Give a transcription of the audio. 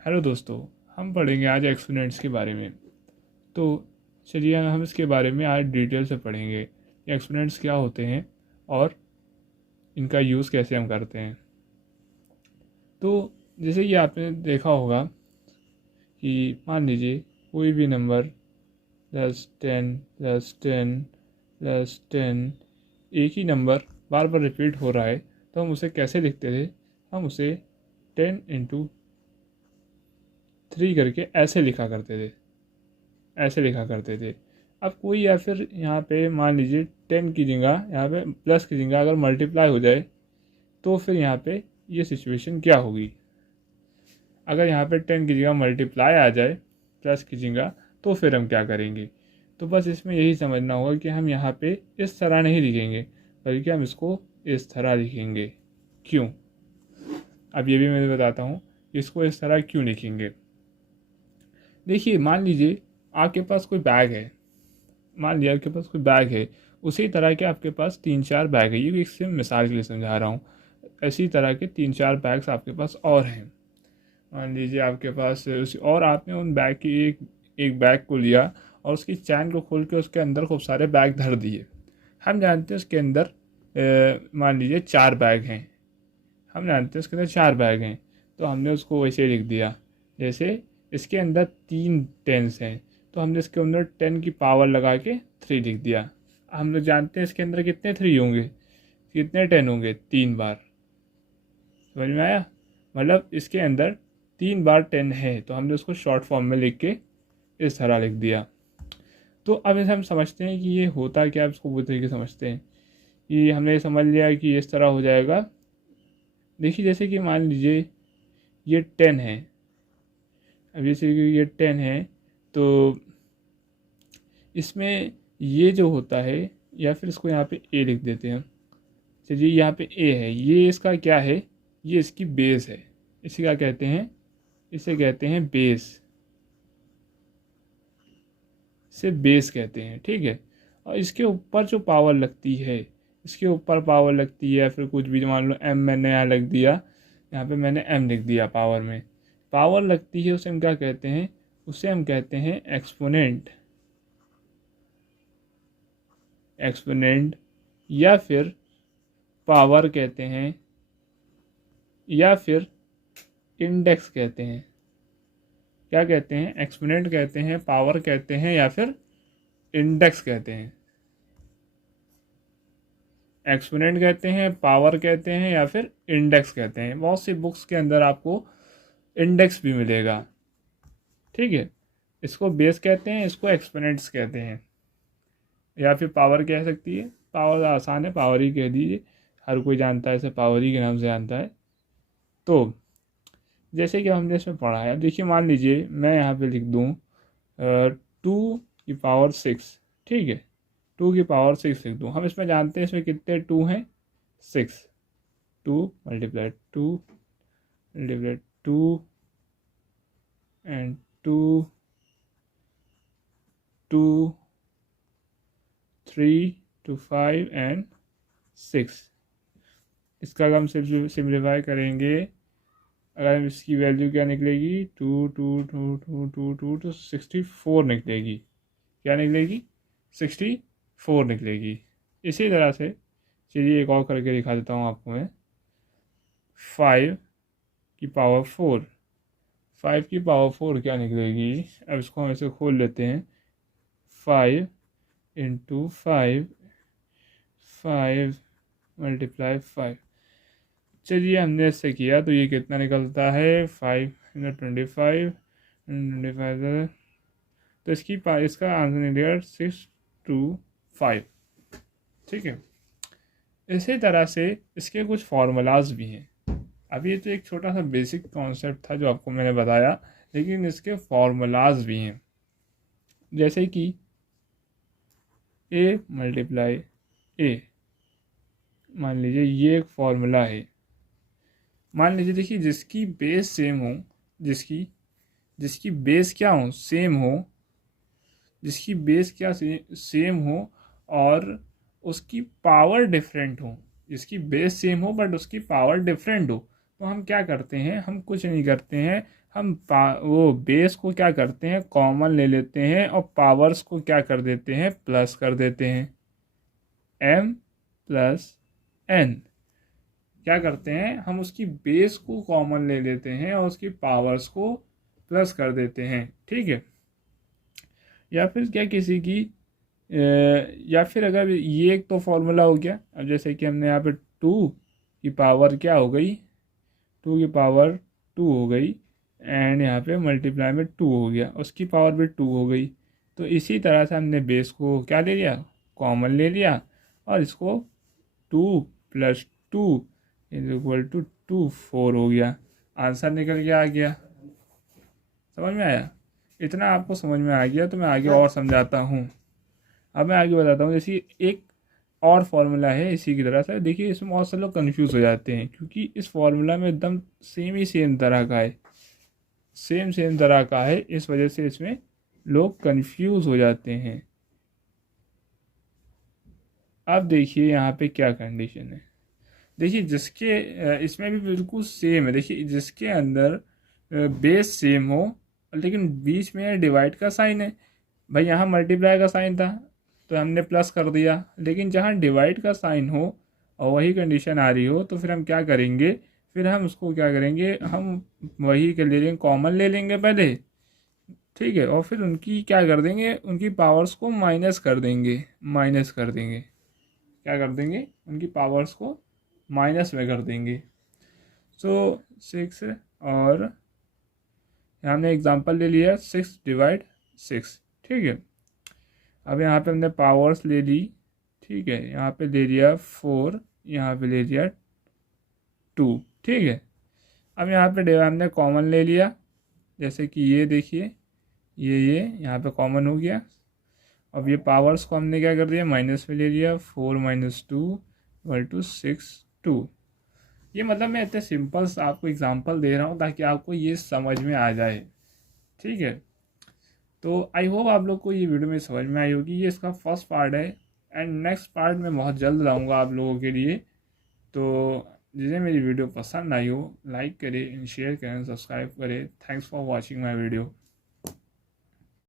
Hello दोस्तों, हम पढ़ेंगे आज एक्सपोनेंट्स के बारे में। तो चलिए हम इसके बारे में आज डिटेल से पढ़ेंगे कि एक्सपोनेंट्स क्या होते हैं और इनका यूज़ कैसे हम करते हैं। तो जैसे कि आपने देखा होगा कि मान लीजिए कोई भी नंबर +10 +10 +10 एक ही नंबर बार बार रिपीट हो रहा है, तो हम उसे कैसे लिखते थे? हम उसे 10 × 3 करके ऐसे लिखा करते थे। अब कोई या फिर यहाँ पे मान लीजिए 10 की जगह यहाँ पे प्लस की जगह अगर मल्टीप्लाई हो जाए, तो फिर यहाँ पे ये सिचुएशन क्या होगी? अगर यहाँ पे 10 की जगह मल्टीप्लाई आ जाए प्लस की जगह, तो फिर हम क्या करेंगे? तो बस इसमें यही समझना होगा कि हम यहाँ पे इस तरह नहीं लिखेंगे, बल्कि हम इसको इस तरह लिखेंगे। क्यों? अब ये भी मैं बताता हूँ इसको इस तरह क्यों लिखेंगे। देखिए, मान लीजिए आपके पास कोई बैग है। मान लिया आपके पास कोई बैग है, उसी तरह के आपके पास 3-4 बैग है। ये एक सिर्फ मिसाल के लिए समझा रहा हूँ। ऐसी तरह के 3-4 बैग्स आपके पास और हैं। मान लीजिए आपके पास उसी और आपने उन बैग की एक एक बैग को लिया और उसकी चैन को खोल के उसके अंदर खूब सारे बैग धर दिए। हम जानते हैं उसके अंदर मान लीजिए 4 बैग हैं। हम जानते हैं उसके अंदर 4 बैग हैं, तो हमने उसको वैसे लिख दिया। जैसे इसके अंदर 3 टेंस हैं, तो हमने इसके अंदर 10 की पावर लगा के 3 लिख दिया। हम लोग जानते हैं इसके अंदर कितने 3 होंगे, कितने 10 होंगे? 3 बार। समझ में आया? मतलब इसके अंदर 3 बार 10 है, तो हमने उसको शॉर्ट फॉर्म में लिख के इस तरह लिख दिया। तो अब इसे हम समझते हैं कि ये होता क्या है, इसको पूरी तरीके से समझते हैं। ये हमने समझ लिया कि इस तरह हो जाएगा। देखिए, जैसे कि मान लीजिए ये 10 है। अब जैसे कि ये 10 है, तो इसमें ये जो होता है, या फिर इसको यहाँ पे ए लिख देते हैं। चलिए, यहाँ पे ए है, ये इसका क्या है? ये इसकी बेस है। इसे क्या कहते हैं? इसे कहते हैं बेस। इसे बेस कहते हैं, ठीक है। और इसके ऊपर जो पावर लगती है, इसके ऊपर पावर लगती है, या फिर कुछ भी, मान लो एम मैंने यहाँ लिख दिया, यहाँ पे मैंने एम लिख दिया पावर में। पावर लगती है, उसे हम क्या कहते हैं? उसे हम कहते हैं एक्सपोनेंट। एक्सपोनेंट या फिर पावर कहते हैं, या फिर इंडेक्स कहते हैं। क्या कहते हैं? एक्सपोनेंट कहते हैं, पावर कहते हैं, या फिर इंडेक्स कहते हैं। एक्सपोनेंट कहते हैं, पावर कहते हैं, या फिर इंडेक्स कहते हैं। बहुत सी बुक्स के अंदर आपको इंडेक्स भी मिलेगा, ठीक है। इसको बेस कहते हैं, इसको एक्सपोनेंट्स कहते हैं, या फिर पावर कह सकती है। पावर आसान है, पावर ही कह दीजिए, हर कोई जानता है इसे, पावर ही के नाम से जानता है। तो जैसे कि हमने इसमें पढ़ा है, देखिए मान लीजिए मैं यहाँ पे लिख दूँ 2 की पावर 6, ठीक है। 2 की पावर 6 लिख दूँ। हम इसमें जानते हैं इसमें कितने 2 हैं? 6। 2 × 2 एंड 2, 2, 3 to 5 एंड 6। इसका अगर हम सिम्प्लीफाई करेंगे, अगर हम इसकी वैल्यू क्या निकलेगी? 2 तो 64 निकलेगी। क्या निकलेगी? 64 निकलेगी। इसी तरह से चलिए एक और करके दिखा देता हूँ आपको मैं। 5 की पावर 4, 5 की पावर 4 क्या निकलेगी? अब इसको हम ऐसे खोल लेते हैं। 5 × 5, 5 × 5। चलिए हमने इससे किया तो ये कितना निकलता है? 5 × 25 तो इसका आंसर निकलेगा 625, ठीक है। इसी तरह से इसके कुछ फार्मूलाज भी हैं। अब ये तो एक छोटा सा बेसिक कॉन्सेप्ट था जो आपको मैंने बताया, लेकिन इसके फार्मूलाज भी हैं। जैसे कि A × A, मान लीजिए ये एक फार्मूला है। मान लीजिए, देखिए, जिसकी बेस सेम हो, जिसकी जिसकी बेस क्या हो? सेम हो। जिसकी बेस क्या सेम हो और उसकी पावर डिफरेंट हो। जिसकी बेस सेम हो बट उसकी पावर डिफरेंट हो, तो हम क्या करते हैं, हम कुछ नहीं करते हैं, हम वो बेस को क्या करते हैं, कॉमन ले लेते हैं और पावर्स को क्या कर देते हैं, प्लस कर देते हैं। m प्लस n क्या करते हैं, हम उसकी बेस को कॉमन ले लेते हैं और उसकी पावर्स को प्लस कर देते हैं। ठीक है, या फिर क्या किसी की या फिर अगर ये एक तो फॉर्मूला हो गया। अब जैसे कि हमने यहाँ पे 2 की पावर क्या हो गई, 2 की पावर 2 हो गई, एंड यहाँ पे मल्टीप्लाई में 2 हो गया, उसकी पावर भी 2 हो गई। तो इसी तरह से हमने बेस को क्या ले लिया, कॉमन ले लिया, और इसको 2 प्लस 2 इज इक्वल टू 2, 4 हो गया। आंसर निकल के आ गया। समझ में आया? इतना आपको समझ में आ गया तो मैं आगे और समझाता हूँ। अब मैं आगे बताता हूँ। जैसे एक और फार्मूला है इसी की तरह से, देखिए इसमें बहुत से लोग कंफ्यूज हो जाते हैं क्योंकि इस फार्मूला में एकदम सेम तरह का है, सेम तरह का है, इस वजह से इसमें लोग कंफ्यूज हो जाते हैं। अब देखिए यहाँ पे क्या कंडीशन है, देखिए जिसके इसमें भी बिल्कुल सेम है। देखिए जिसके अंदर बेस सेम हो लेकिन बीच में डिवाइड का साइन है, भाई यहाँ मल्टीप्लाई का साइन था तो हमने प्लस कर दिया, लेकिन जहाँ डिवाइड का साइन हो और वही कंडीशन आ रही हो तो फिर हम क्या करेंगे, फिर हम उसको क्या करेंगे, हम वही कर ले लेंगे, कॉमन ले लेंगे पहले। ठीक है, और फिर उनकी क्या कर देंगे, उनकी पावर्स को माइनस कर देंगे, क्या कर देंगे, उनकी पावर्स को माइनस में कर देंगे। सो 6, और यहाँ हमने एग्जांपल ले लिया 6 डिवाइड 6। ठीक है, अब यहाँ पे हमने पावर्स ले ली। ठीक है, यहाँ पे ले लिया 4, यहाँ पे ले लिया 2। ठीक है, अब यहाँ पे हमने कॉमन ले लिया, जैसे कि ये देखिए ये यहाँ पे कॉमन हो गया। अब ये पावर्स को हमने क्या कर दिया, माइनस में ले लिया, 4 माइनस 2 इक्वल टू 6, 2। ये मतलब मैं इतने सिंपल आपको एग्जांपल दे रहा हूँ ताकि आपको ये समझ में आ जाए। ठीक है, तो आई होप आप लोग को ये वीडियो में समझ में आई होगी। ये इसका फर्स्ट पार्ट है एंड नेक्स्ट पार्ट मैं बहुत जल्द लाऊंगा आप लोगों के लिए। तो जिन्हें मेरी वीडियो पसंद आई हो लाइक करें, शेयर करें, सब्सक्राइब करें। Thanks for watching my video.